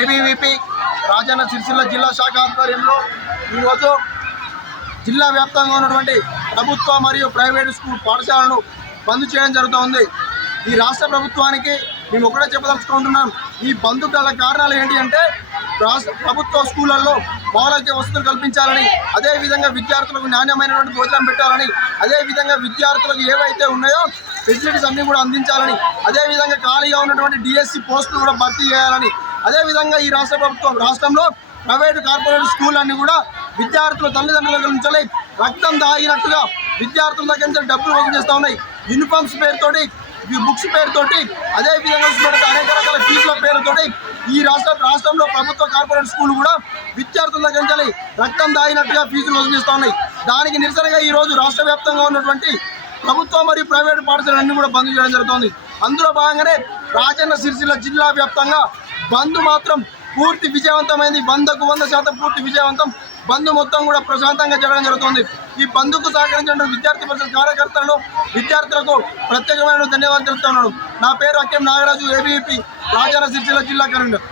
ABVP Rajanna Sircilla జిల్లా శాఖ ఆధ్వర్యంలో ఈరోజు జిల్లా వ్యాప్తంగా ఉన్నటువంటి ప్రభుత్వ మరియు ప్రైవేటు స్కూల్ పాఠశాలను బంద్ చేయడం జరుగుతుంది. ఈ రాష్ట్ర ప్రభుత్వానికి మేము ఒకటే చెప్పదలుచుకుంటున్నాం. ఈ బంద్ గల కారణాలు ఏంటి అంటే ప్రభుత్వ స్కూళ్ళల్లో మౌలిక వసతులు కల్పించాలని, అదేవిధంగా విద్యార్థులకు నాణ్యమైనటువంటి భోజనం పెట్టాలని, అదేవిధంగా విద్యార్థులకు ఏవైతే ఉన్నాయో ఫెసిలిటీస్ అన్నీ కూడా అందించాలని, అదేవిధంగా ఖాళీగా ఉన్నటువంటి డిఎస్సి పోస్టులు కూడా భర్తీ చేయాలని, అదేవిధంగా ఈ రాష్ట్రంలో ప్రైవేటు కార్పొరేట్ స్కూల్ అన్ని కూడా విద్యార్థుల తల్లిదండ్రుల నుంచి రక్తం దాగినట్టుగా విద్యార్థుల దగ్గర నుంచి డబ్బులు వసూలు చేస్తూ ఉన్నాయి. యూనిఫామ్స్ పేరుతోటి, బుక్స్ పేరుతోటి, అదేవిధంగా అనేక రకాల ఫీజుల పేరుతోటి ఈ రాష్ట్రంలో ప్రభుత్వ కార్పొరేట్ స్కూల్ కూడా విద్యార్థుల దగ్గర నుంచి రక్తం దాగినట్టుగా ఫీజులు వసూలు చేస్తూ ఉన్నాయి. దానికి నిరసనగా ఈరోజు రాష్ట్ర వ్యాప్తంగా ఉన్నటువంటి ప్రభుత్వ మరియు ప్రైవేటు పాఠశాలన్నీ కూడా బంద్ చేయడం జరుగుతుంది. అందులో భాగంగానే రాజన్న సిరిసిల్ల జిల్లా వ్యాప్తంగా బంద్ మాత్రం పూర్తి విజయవంతమైంది. 100% పూర్తి విజయవంతం. బంద్ మొత్తం కూడా ప్రశాంతంగా జరగడం జరుగుతుంది. ఈ బంద్కు సహకరించిన విద్యార్థి పరిషత్ కార్యకర్తలను, విద్యార్థులకు ప్రత్యేకమైన ధన్యవాదాలు తెలుపుతున్నాను. నా పేరు అక్కెం నాగరాజు, ఏబీవీపీ రాజన్న సిరిసిల్ల జిల్లా కరీంనగర్.